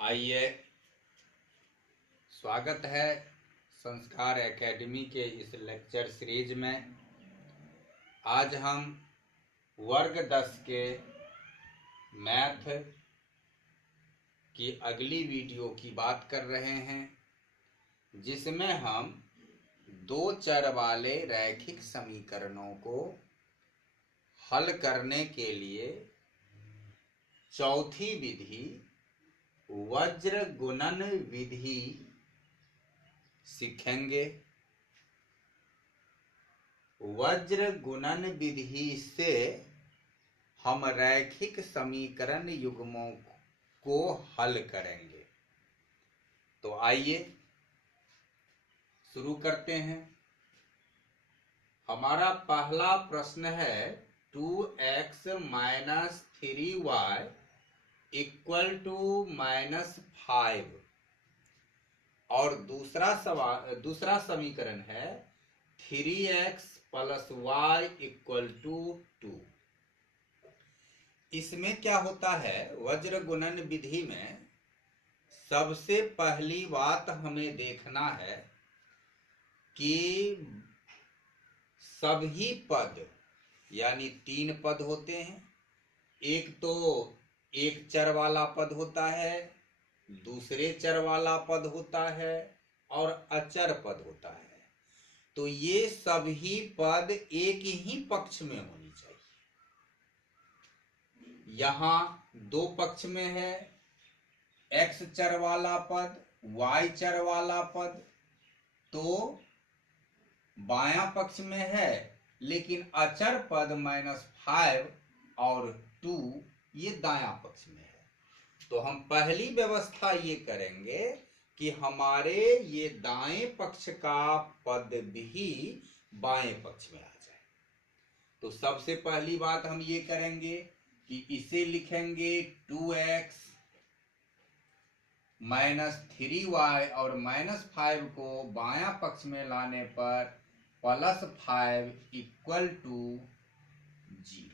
आइए, स्वागत है संस्कार एकेडमी के इस लेक्चर सीरीज में। आज हम वर्ग 10 के मैथ की अगली वीडियो की बात कर रहे हैं, जिसमें हम दो चर वाले रैखिक समीकरणों को हल करने के लिए चौथी विधि वज्र गुणन विधि सीखेंगे। वज्र गुणन विधि से हम रैखिक समीकरण युग्मों को हल करेंगे। तो आइए शुरू करते हैं। हमारा पहला प्रश्न है 2x minus 3y equal to -5 और दूसरा समीकरण है 3x plus y equal to 2। इसमें क्या होता है, वज्र गुणन विधि में सबसे पहली बात हमें देखना है कि सभी पद यानी 3 पद होते हैं। एक तो एक चर वाला पद होता है, दूसरे चर वाला पद होता है और अचर पद होता है। तो ये सभी पद एक ही पक्ष में होनी चाहिए। यहाँ दो पक्ष में है, x चर वाला पद, y चर वाला पद तो बायां पक्ष में है, लेकिन अचर पद -5 और 2 ये दायां पक्ष में है। तो हम पहली व्यवस्था ये करेंगे कि हमारे ये दाएं पक्ष का पद भी बाएं पक्ष में आ जाए। तो सबसे पहली बात हम ये करेंगे कि इसे लिखेंगे 2x माइनस 3y और -5 को बायां पक्ष में लाने पर +5 इक्वल टू 0।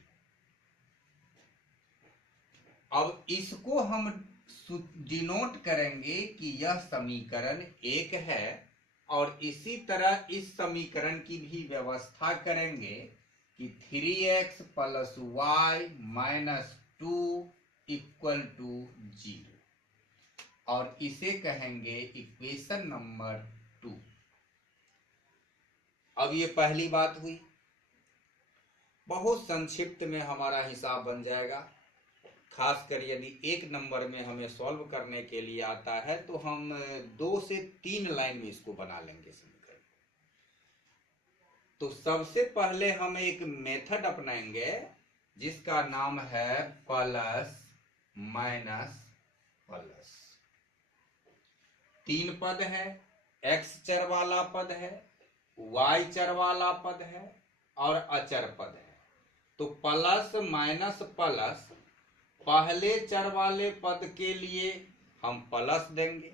अब इसको हम डिनोट करेंगे कि यह समीकरण 1 है, और इसी तरह इस समीकरण की भी व्यवस्था करेंगे कि 3x plus y minus 2 equal to 0, और इसे कहेंगे इक्वेशन नंबर 2। अब ये पहली बात हुई। बहुत संक्षिप्त में हमारा हिसाब बन जाएगा। खासकर यदि 1 नंबर में हमें सॉल्व करने के लिए आता है तो हम 2 से 3 लाइन में इसको बना लेंगे समीकरण। तो सबसे पहले हम एक मेथड अपनाएंगे जिसका नाम है प्लस माइनस प्लस। 3 पद है, x चर वाला पद है, y चर वाला पद है और अचर पद है। तो प्लस माइनस प्लस, पहले चर वाले पद के लिए हम प्लस देंगे,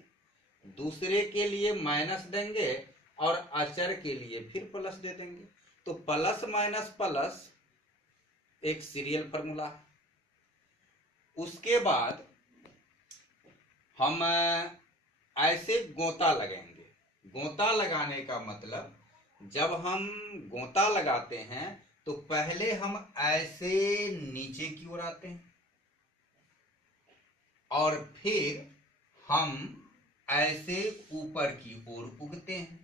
दूसरे के लिए माइनस देंगे और अचर के लिए फिर प्लस दे देंगे। तो प्लस माइनस प्लस एक सीरियल फॉर्मूला है। उसके बाद हम ऐसे गोता लगेंगे। गोता लगाने का मतलब, जब हम गोता लगाते हैं तो पहले हम ऐसे नीचे की ओर आते हैं और फिर हम ऐसे ऊपर की ओर उगते हैं।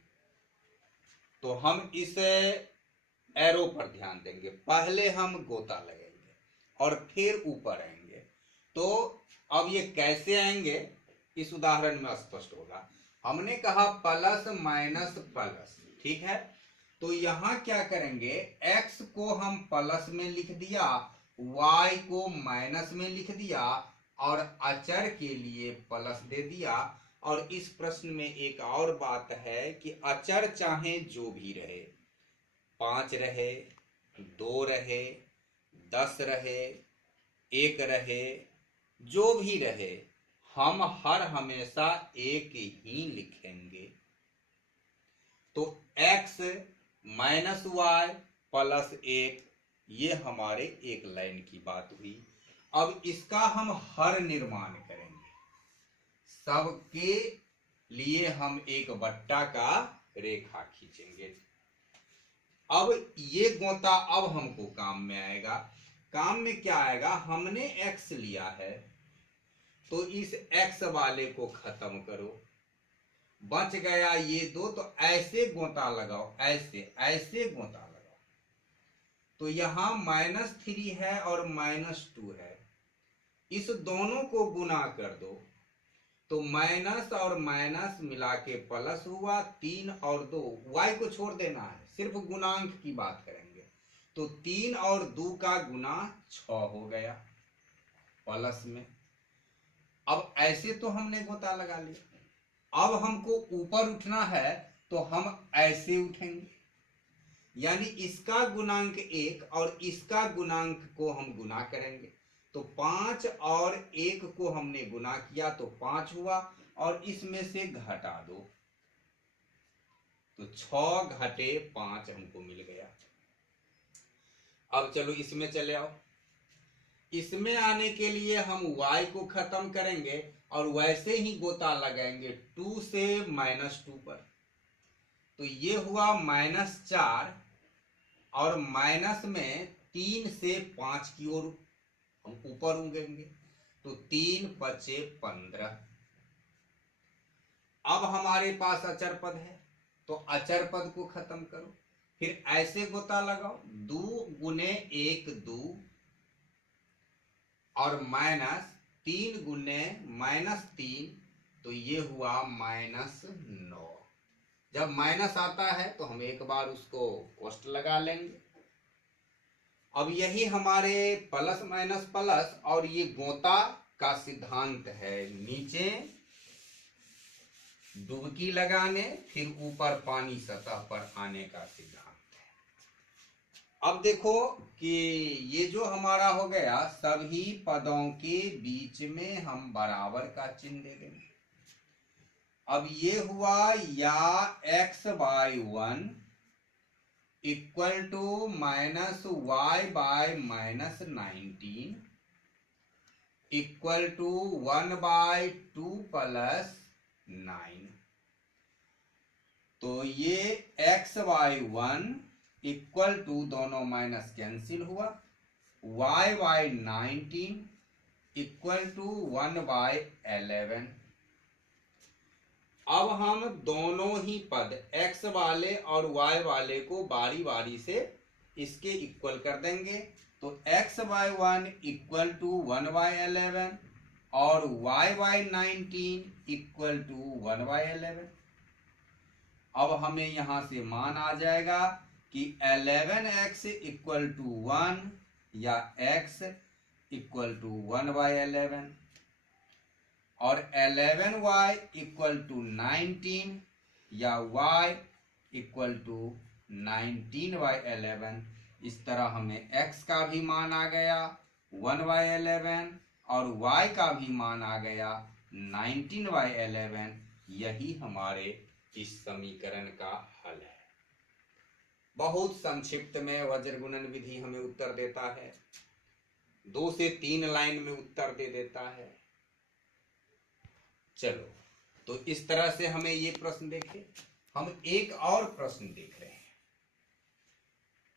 तो हम इस एरो पर ध्यान देंगे। पहले हम गोता लगेंगे और फिर ऊपर आएंगे। तो अब ये कैसे आएंगे इस उदाहरण में स्पष्ट होगा। हमने कहा प्लस माइनस प्लस, ठीक है। तो यहां क्या करेंगे, x को हम प्लस में लिख दिया, y को माइनस में लिख दिया और अचर के लिए प्लस दे दिया। और इस प्रश्न में एक और बात है कि अचर चाहे जो भी रहे, 5 रहे, 2 रहे, 10 रहे, 1 रहे, जो भी रहे, हम हर हमेशा एक ही लिखेंगे। तो x माइनस y प्लस 1, ये हमारे एक लाइन की बात हुई। अब इसका हम हर निर्माण करेंगे। सबके लिए हम एक बट्टा का रेखा खींचेंगे। अब ये गोता अब हमको काम में आएगा। काम में क्या आएगा, हमने x लिया है तो इस x वाले को खत्म करो, बच गया ये दो, तो ऐसे गोता लगाओ, ऐसे ऐसे गोता लगाओ। तो यहां -3 है और -2 है, इस दोनों को गुना कर दो तो माइनस और माइनस मिला के प्लस हुआ, 3 और 2, y को छोड़ देना है, सिर्फ गुणांक की बात करेंगे। तो 3 और 2 का गुना 6 हो गया प्लस में। अब ऐसे तो हमने गोता लगा लिया, अब हमको ऊपर उठना है तो हम ऐसे उठेंगे, यानी इसका गुणांक 1 और इसका गुणांक को हम गुना करेंगे। तो 5 और 1 को हमने गुना किया तो 5 हुआ, और इसमें से घटा दो तो 6 घटे 5 हमको मिल गया। अब चलो इसमें चले आओ। इसमें आने के लिए हम y को खत्म करेंगे और वैसे ही गोता लगाएंगे 2 से -2 पर। तो ये हुआ -4 और माइनस में 3 से 5 की ओर हम ऊपर उगेंगे तो 3 बचे 15। अब हमारे पास अचर पद है तो अचर पद को खत्म करो, फिर ऐसे गोता लगाओ, 2 गुने 1 2 और -3 गुने -3, तो ये हुआ -9। जब माइनस आता है तो हम एक बार उसको कोष्ट लगा लेंगे। अब यही हमारे प्लस माइनस प्लस और ये गोता का सिद्धांत है, नीचे डुबकी लगाने फिर ऊपर पानी सतह पर आने का सिद्धांत है। अब देखो कि ये जो हमारा हो गया, सभी पदों के बीच में हम बराबर का चिन्ह दे देंगे। अब ये हुआ या x/1 equal to -y/-19 equal to 1/2 + 9। तो ये x/1 इक्वल टू, दोनों माइनस कैंसिल हुआ, y/19 इक्वल टू 1/11। अब हम दोनों ही पद x वाले और y वाले को बारी बारी से इसके इक्वल कर देंगे। तो x/1 इक्वल टू 1/11 और y/19 इक्वल टू 1/11। अब हमें यहां से मान आ जाएगा कि 11x इक्वल टू 1 या x इक्वल टू 1/11 और 11y इक्वल टू 19 या y इक्वल टू 19/11। इस तरह हमें x का भी मान आ गया 1/11 और y का भी मान आ गया 19/11। यही हमारे इस समीकरण का हल है। बहुत संक्षिप्त में वज्र गुणन विधि हमें उत्तर देता है, 2 से 3 लाइन में उत्तर दे देता है। चलो, तो इस तरह से हमें ये प्रश्न देखे। हम एक और प्रश्न देख रहे हैं,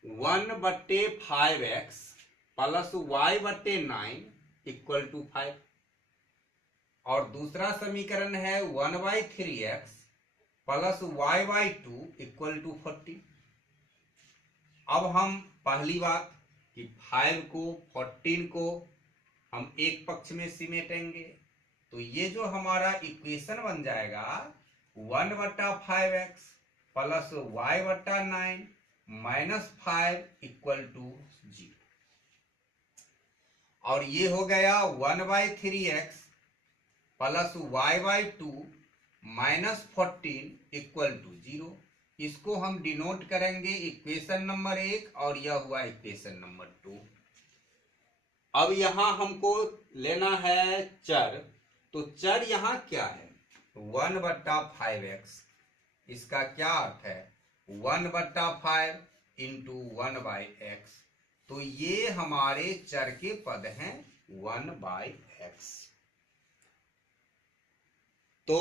1/5x + y/9 इक्वल टू 5 और दूसरा समीकरण है 1/3x + y/2 इक्वल टू 40। अब हम पहली बात कि 5 को 14 को हम एक पक्ष में सिमेटेंगे, तो ये जो हमारा इक्वेशन बन जाएगा 1/5x + y/9 -5 इक्वल टू 0। और ये हो गया 1/3x + y/2 -14 इक्वल टू 0। इसको हम डिनोट करेंगे इक्वेशन नंबर 1 और यह हुआ इक्वेशन नंबर 2। अब यहां हमको लेना है चर, तो चर यहां क्या है 1/5x। इसका क्या अर्थ है 1/5 इंटू 1/x। तो ये हमारे चर के पद हैं 1/x। तो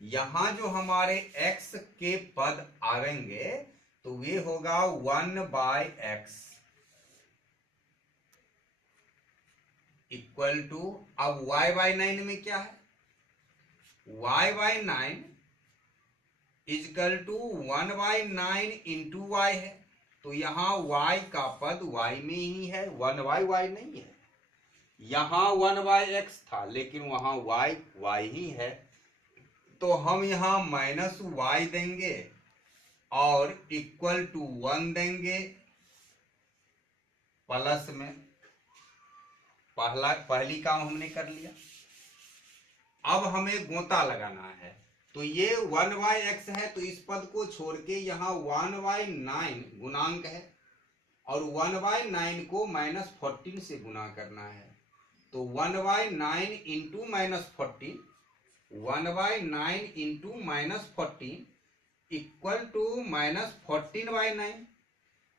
यहां जो हमारे x के पद आवेंगे तो वे होगा 1/x इक्वल टू, अब y/9 में क्या है, y/9 is equal to 1/9 into Y है। तो यहां y का पद y में ही है, 1/y नहीं है। यहां 1/x था लेकिन वहां y ही है, तो हम यहां -y देंगे और इक्वल टू 1 देंगे प्लस में। पहली काम हमने कर लिया। अब हमें गोता लगाना है, तो ये 1/x है तो इस पद को छोड़ के यहाँ 1/9 गुणांक है और 1/9 को -14 से गुना करना है। तो 1/9 इंटू -14, 1/9 इंटू -14 इक्वल टू -14/9।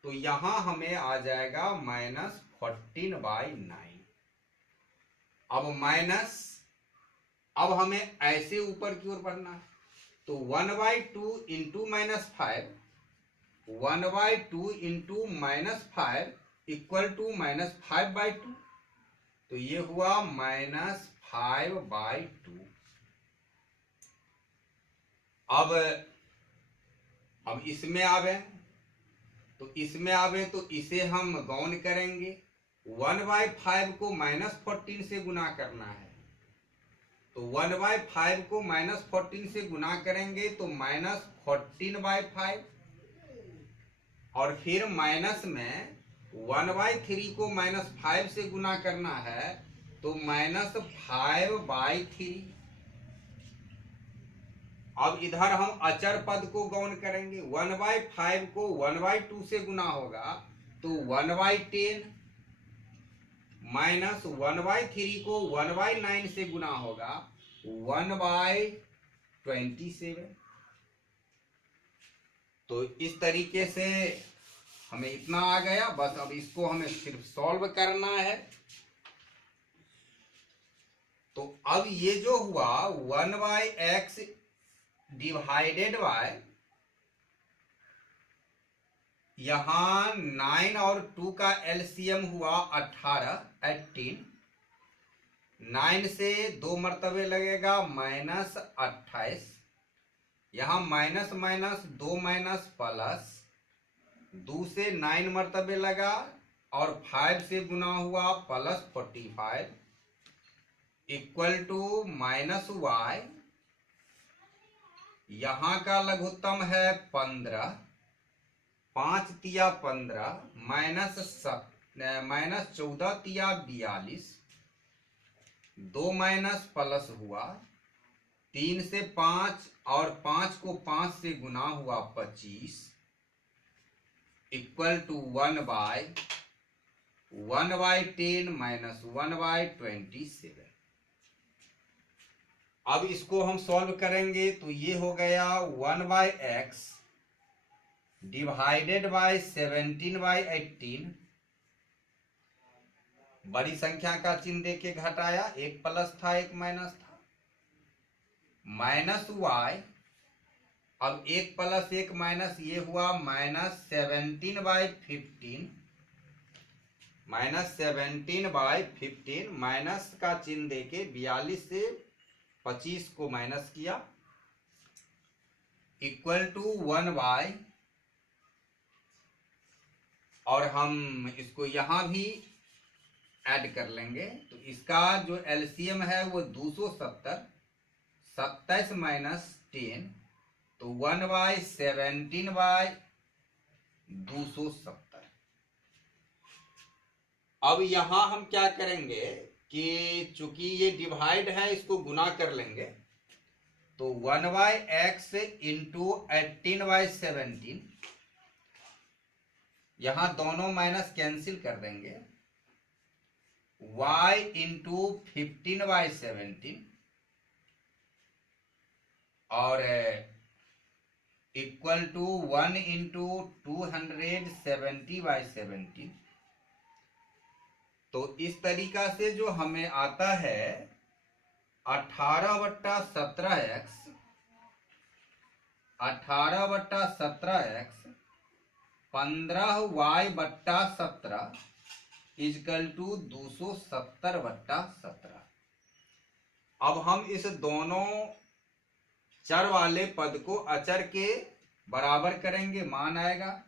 तो यहां हमें आ जाएगा -14/9। अब हमें ऐसे ऊपर की ओर बढ़ना है, तो 1/2 इंटू -5, 1/2 इंटू -5 इक्वल टू -5/2। तो ये हुआ -5/2। अब इसमें आवे, तो इसमें आवे तो इसे हम गौण करेंगे। 1/5 को -14 से गुना करना है, तो 1/5 को -14 से गुना करेंगे तो -14/5, और फिर माइनस में 1/3 को -5 से गुना करना है तो -5/3। अब इधर हम अचर पद को गौण करेंगे। 1/5 को 1/2 से गुना होगा तो 1/10, माइनस 1/3 को 1/9 से गुना होगा 1/27। तो इस तरीके से हमें इतना आ गया। बस अब इसको हमें सिर्फ सॉल्व करना है। तो अब ये जो हुआ 1/x डिवाइडेड बाय, यहां 9 और 2 का एलसीएम हुआ 18। 9 से 2 मर्तबे लगेगा -28, यहां माइनस माइनस 2 माइनस प्लस, 2 से 9 मर्तबे लगा और 5 से गुना हुआ +45 इक्वल टू -y। यहां का लघुत्तम है 15, 5 तिया 15 -14 तिया 42, 2 माइनस प्लस हुआ 3 से 5 और 5 को 5 से गुना हुआ 25 इक्वल टू 1/10 माइनस 1/27। अब इसको हम सॉल्व करेंगे तो ये हो गया 1/x डिवाइडेड बाय 17/18। बड़ी संख्या का चिन्ह देके घटाया, एक प्लस था एक माइनस था, -y। अब एक प्लस एक माइनस, ये हुआ -17/15, -17/15 माइनस का चिन्ह देके 42 से 25 को माइनस किया इक्वल टू 1/, और हम इसको यहां भी ऐड कर लेंगे तो इसका जो एलसीएम है वो 270, 27 माइनस 10 तो 1/17/270। अब यहां हम क्या करेंगे कि चूंकि ये डिवाइड है इसको गुना कर लेंगे, तो 1/x इंटू 18/17, यहां दोनों माइनस कैंसिल कर देंगे, y इंटू 15/17 और इक्वल टू 1 इंटू 270/17। तो इस तरीका से जो हमें आता है 18/17x 18/17x 15y/17 is equal to 270/17। अब हम इस दोनों चर वाले पद को अचर के बराबर करेंगे, मान आएगा।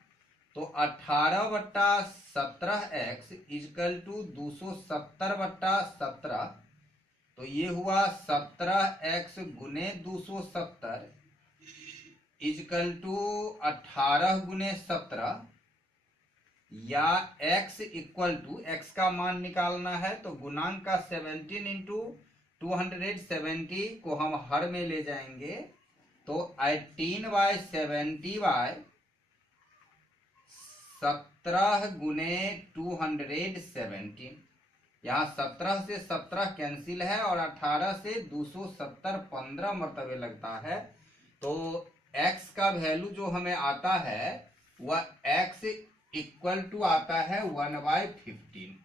तो 18/17x इजकल टू 270/17। तो ये हुआ 17x गुने 270 इजकल टू 18 गुने 17, या x इक्वल टू, x का मान निकालना है तो गुणांक का 17 इंटू 270 को हम हर में ले जाएंगे, तो 18/17 गुने 217। यहाँ 17 से 17 कैंसिल है और 18 से 270 15 मरतबे लगता है। तो x का वैल्यू जो हमें आता है वह x इक्वल टू आता है 1/15।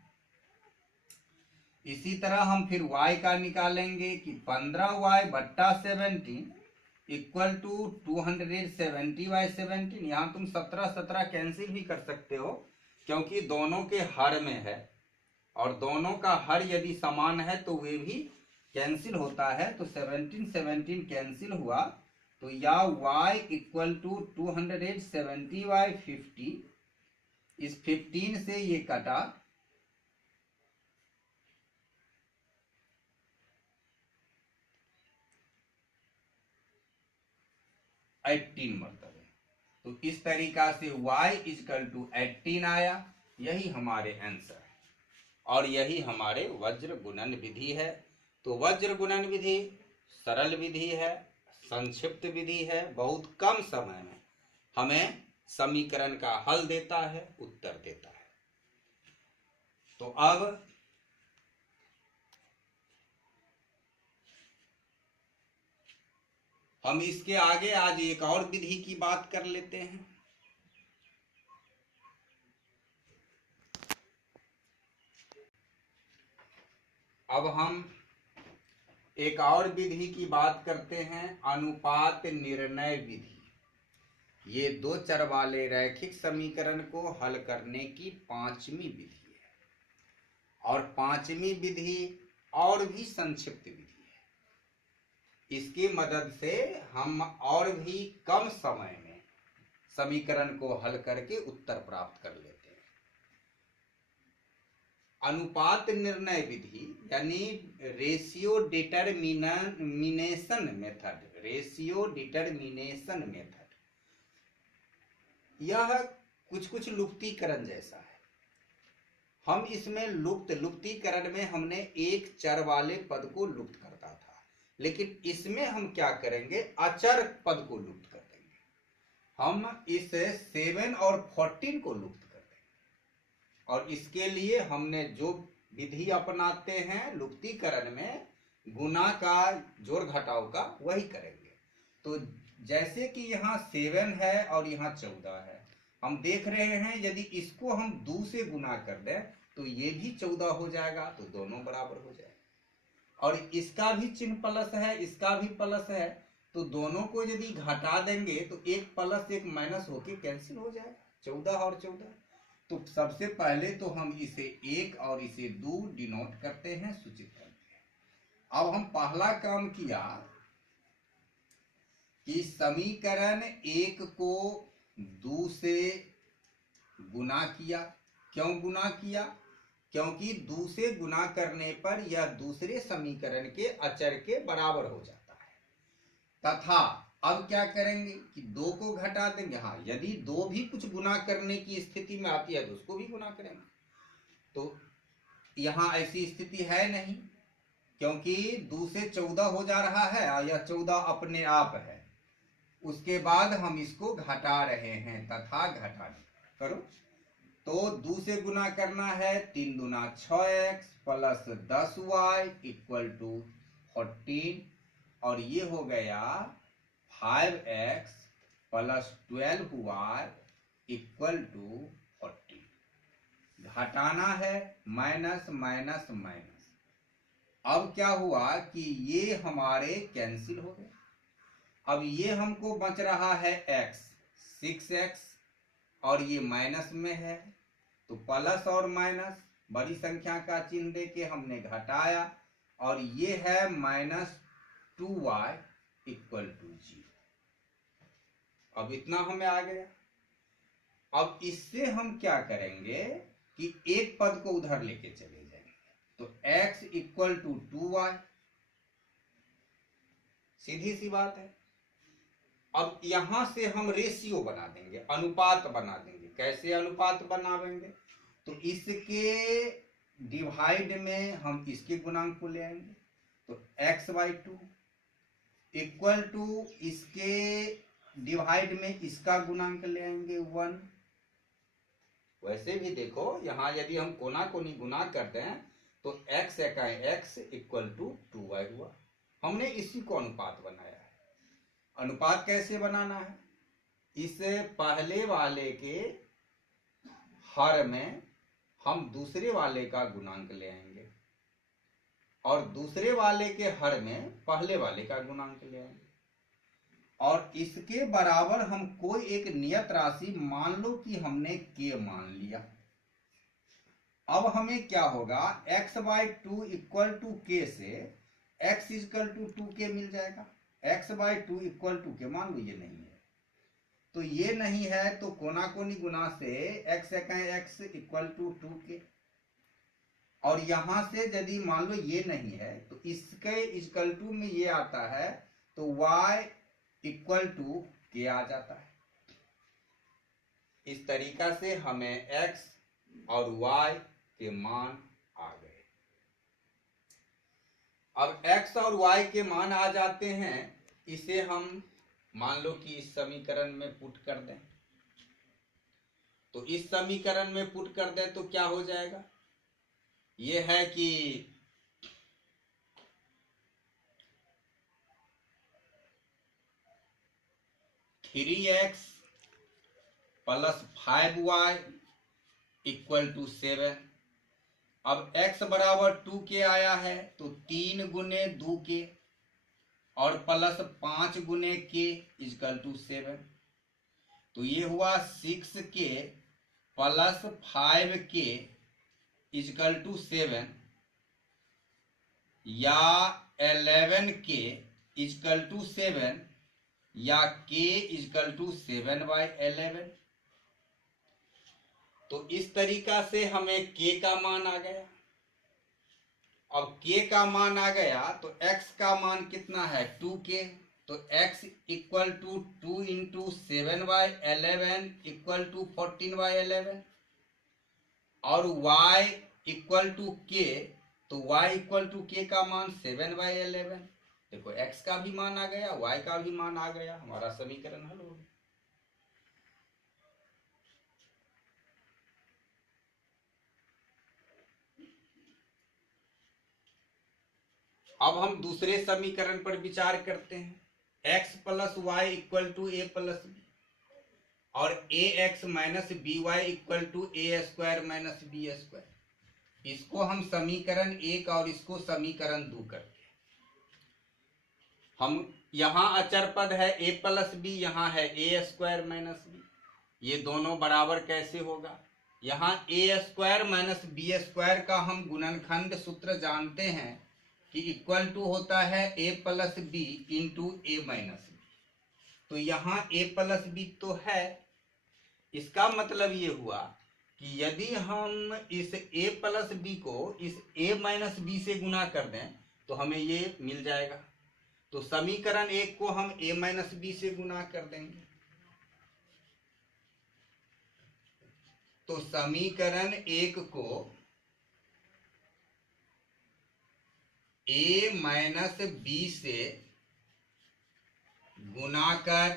इसी तरह हम फिर y का निकालेंगे कि 15y/17 इक्वल टू 270/17। यहाँ तुम 17 कैंसिल भी कर सकते हो क्योंकि दोनों के हर में है, और दोनों का हर यदि समान है तो वे भी कैंसिल होता है। तो 17 कैंसिल हुआ, तो या y इक्वल टू 270/50। इस 15 से ये कटा, एटीन मरतबे। तो इस तरीका से y इजकल टू 18 आया। यही हमारे आंसर है और यही हमारे वज्र गुणन विधि है। तो वज्र गुणन विधि सरल विधि है, संक्षिप्त विधि है, बहुत कम समय में हमें समीकरण का हल देता है, उत्तर देता है। तो अब हम इसके आगे आज एक और विधि की बात कर लेते हैं। अब हम एक और विधि की बात करते हैं, अनुपात निर्णय विधि। ये दो चर वाले रैखिक समीकरण को हल करने की पांचवी विधि है, और पांचवी विधि और भी संक्षिप्त विधि है। इसकी मदद से हम और भी कम समय में समीकरण को हल करके उत्तर प्राप्त कर लेते हैं। अनुपात निर्णय विधि यानी ratio determination method, ratio determination method, यह कुछ लुप्तीकरण जैसा है। हम इसमें लुप्तीकरण में हमने एक चर वाले पद को लुप्त करता था, लेकिन इसमें हम क्या करेंगे, अचर पद को लुप्त कर देंगे। हम इस 7 और 14 को लुप्त कर देंगे, और इसके लिए हमने जो विधि अपनाते हैं लुप्तीकरण में, गुना का जोड़ घटाव का, वही करेंगे। तो जैसे कि यहाँ 7 है और यहाँ 14 है, हम देख रहे हैं यदि इसको हम 2 से गुना कर दें तो ये भी 14 हो जाएगा, तो दोनों बराबर हो जाएगा। और इसका भी चिन्ह प्लस है, इसका भी प्लस है, तो दोनों को यदि घटा देंगे तो एक प्लस एक माइनस होके कैंसिल हो जाएगा, 14 और 14। तो सबसे पहले तो हम इसे 1 और इसे 2 डिनोट करते हैं, सूचित करते हैं। अब हम पहला काम किया कि समीकरण 1 को 2 से गुना किया। क्यों गुना किया? क्योंकि 2 से गुना करने पर यह दूसरे समीकरण के अचर के बराबर हो जाता है। तथा अब क्या करेंगे कि 2 को घटा देंगे। हाँ, यदि 2 भी कुछ गुना करने की स्थिति में आती है तो उसको भी गुना करेंगे। तो यहाँ ऐसी स्थिति है नहीं, क्योंकि 2 से 14 हो जा रहा है और यह 14 अपने आप है। उसके बाद हम इसको घटा रहे हैं, तथा घटा करो। तो 2 से गुना करना है, 3 दूना 6x plus 10y equal to 14, और ये हो गया 5x plus 12y equal to 40। घटाना है, माइनस माइनस माइनस, अब क्या हुआ कि ये हमारे कैंसिल हो गए। अब ये हमको बच रहा है x, 6x, और ये माइनस में है, तो प्लस और माइनस बड़ी संख्या का चिन्ह देके हमने घटाया, और ये है -2y = 0। अब इतना हमें आ गया। अब इससे हम क्या करेंगे कि एक पद को उधर लेके चले जाएंगे, तो x = 2y, सीधी सी बात है। अब यहां से हम रेशियो बना देंगे, अनुपात बना देंगे। कैसे अनुपात बनावेंगे? तो इसके डिवाइड में हम इसके गुणांक को ले आएंगे, तो x/2 इक्वल टू इसके डिवाइड में इसका गुणांक ले आएंगे 1। वैसे भी देखो यहां यदि हम कोना कोनी गुना करते हैं तो x = 2y हुआ। हमने इसी को अनुपात बनाया है। अनुपात कैसे बनाना है? इस पहले वाले के हर में हम दूसरे वाले का गुणांक ले आएंगे, और दूसरे वाले के हर में पहले वाले का गुणांक ले आएंगे, और इसके बराबर हम कोई एक नियत राशि, मान लो कि हमने k मान लिया। अब हमें क्या होगा, x/2 = k से x = 2k मिल जाएगा। x/2 = k, मान लो ये नहीं है, तो ये नहीं है, तो कोना कोनी गुना से x = 2k, और यहां से यदि मान लो ये नहीं है तो इसके इक्वल टू में ये आता है, तो y = k आ जाता है। इस तरीका से हमें x और y के मान आ गए। अब x और y के मान आ जाते हैं, इसे हम मान लो कि इस समीकरण में पुट कर दें, तो इस समीकरण में पुट कर दें तो क्या हो जाएगा, ये है कि 3x + 5y = 7। अब x = 2k आया है, तो 3 × 2k और +5 × k = 7। तो ये हुआ 6k + 5k = 7, या 11k = 7, या k = 7/11। तो इस तरीका से हमें k का मान आ गया। अब k का मान आ गया तो x का मान कितना है, 2k, तो x = 2 × 7/11 = 14/11, और y = k, तो y = k का मान 7/11। देखो x का भी मान आ गया, y का भी मान आ गया, हमारा समीकरण हल हो गया। अब हम दूसरे समीकरण पर विचार करते हैं। x + y = a + b, और ax - by = a² - b²। इसको हम समीकरण 1 और इसको समीकरण 2 करते हैं। हम यहाँ अचर पद है a + b, यहाँ है a² - b, ये दोनों बराबर कैसे होगा? यहाँ a² - b² का हम गुणनखंड सूत्र जानते हैं कि इक्वल टू होता है a + b × a - b। तो यहाँ a + b तो है, इसका मतलब ये हुआ कि यदि हम इस a + b को इस a - b से गुना कर दें तो हमें ये मिल जाएगा। तो समीकरण 1 को हम a - b से गुना कर देंगे, तो समीकरण 1 को a - b से गुना कर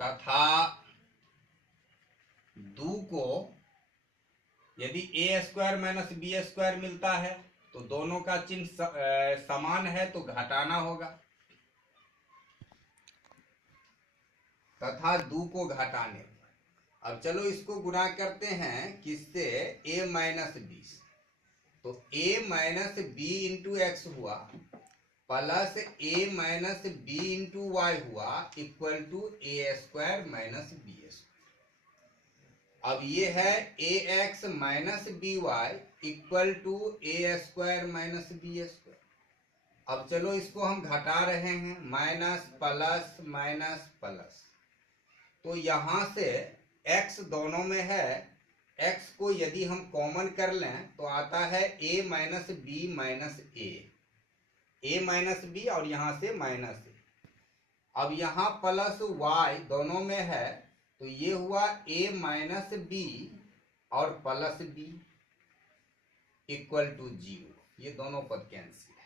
तथा 2 को यदि a² - b² मिलता है तो दोनों का चिन्ह समान है तो घटाना होगा, तथा 2 को घटाने अब चलो इसको गुणा करते हैं किससे, a माइनस बी। तो a minus B into X हुआ plus a minus B into Y हुआ equal to A square minus B square. अब ये है A X minus B Y equal to A square minus B square. अब चलो इसको हम घटा रहे हैं, माइनस प्लस माइनस प्लस, तो यहां से x दोनों में है, x को यदि हम कॉमन कर लें तो आता है a minus b minus a minus b और यहां से माइनस ए। अब यहां प्लस y दोनों में है तो ये हुआ a माइनस बी और प्लस बी इक्वल टू 0। ये दोनों पद कैंसिल है।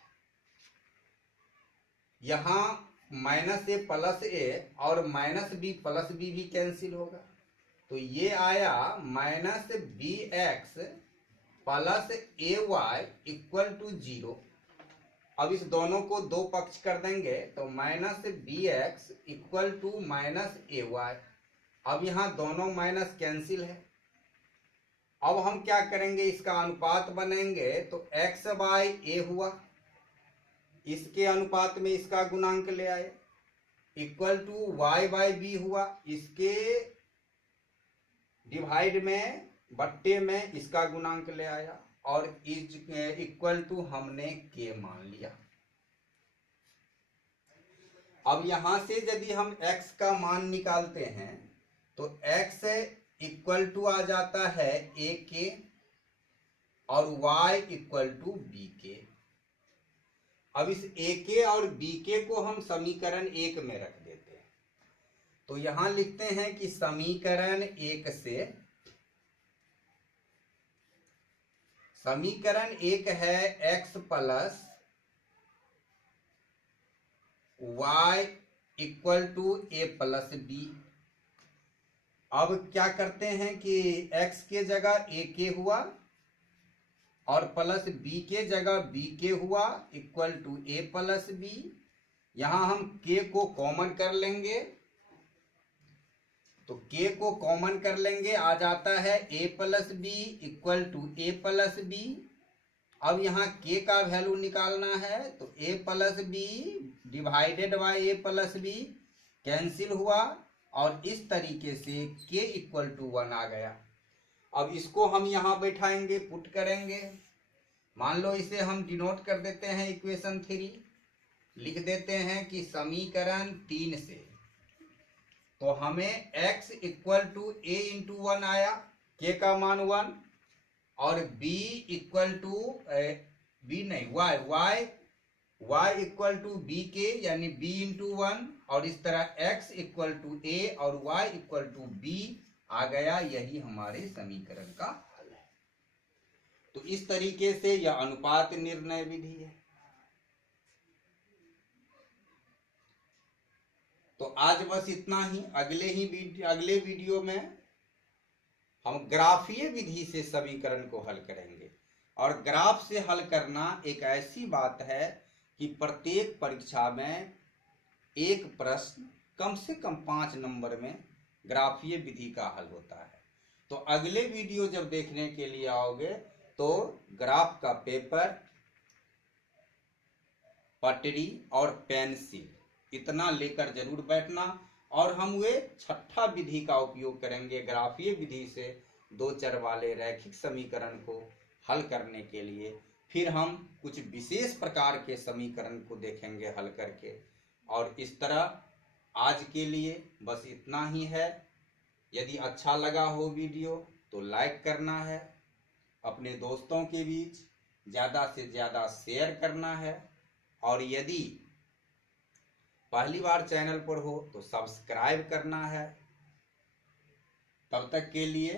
यहां माइनस ए प्लस ए और माइनस बी प्लस बी भी कैंसिल होगा, तो ये आया minus b x plus a y equal to 0। अब इस दोनों को दो पक्ष कर देंगे तो minus b x equal to minus a y. अब यहाँ दोनों माइनस कैंसिल है। अब हम क्या करेंगे, इसका अनुपात बनेंगे तो एक्स बाई ए हुआ, इसके अनुपात में इसका गुणांक ले आए, equal to y by b हुआ, इसके डिवाइड में बट्टे में इसका गुणांक ले आया, और इज इक्वल टू हमने के मान लिया। अब यहां से यदि हम x का मान निकालते हैं तो x इक्वल टू आ जाता है a के और y इक्वल टू b के। अब इस a के और b के को हम समीकरण 1 में रख देते हैं, तो यहां लिखते हैं कि समीकरण 1 से, समीकरण 1 है x plus y equal to a plus b. अब क्या करते हैं कि x के जगह a के हुआ और प्लस b के जगह b के हुआ equal to a plus b. यहां हम k को कॉमन कर लेंगे, तो k को कॉमन कर लेंगे, आ जाता है a plus b equal to a plus b. अब यहाँ k का वैल्यू निकालना है तो a plus b divided by a plus b cancel हुआ, और इस तरीके से k इक्वल टू 1 आ गया। अब इसको हम यहाँ बैठाएंगे, पुट करेंगे। मान लो इसे हम डिनोट कर देते हैं इक्वेशन 3, लिख देते हैं कि समीकरण 3 से, तो हमें x equal to a into 1 आया, k का मान 1, और b इक्वल टू b नहीं y इक्वल टू b के यानी b इंटू 1, और इस तरह x इक्वल टू a और y इक्वल टू b आ गया। यही हमारे समीकरण का हल है। तो इस तरीके से यह अनुपात निर्णय विधि है। तो आज बस इतना ही। अगले वीडियो में हम ग्राफीय विधि से समीकरण को हल करेंगे। और ग्राफ से हल करना एक ऐसी बात है कि प्रत्येक परीक्षा में एक प्रश्न कम से कम 5 नंबर में ग्राफीय विधि का हल होता है। तो अगले वीडियो जब देखने के लिए आओगे तो ग्राफ का पेपर, पटरी और पेंसिल इतना लेकर जरूर बैठना, और हम वे छठा विधि का उपयोग करेंगे ग्राफीय विधि से 2 चर वाले रैखिक समीकरण को हल करने के लिए। फिर हम कुछ विशेष प्रकार के समीकरण को देखेंगे हल करके। और इस तरह आज के लिए बस इतना ही है। यदि अच्छा लगा हो वीडियो तो लाइक करना है, अपने दोस्तों के बीच ज़्यादा से ज़्यादा शेयर करना है, और यदि पहली बार चैनल पर हो तो सब्सक्राइब करना है। तब तक के लिए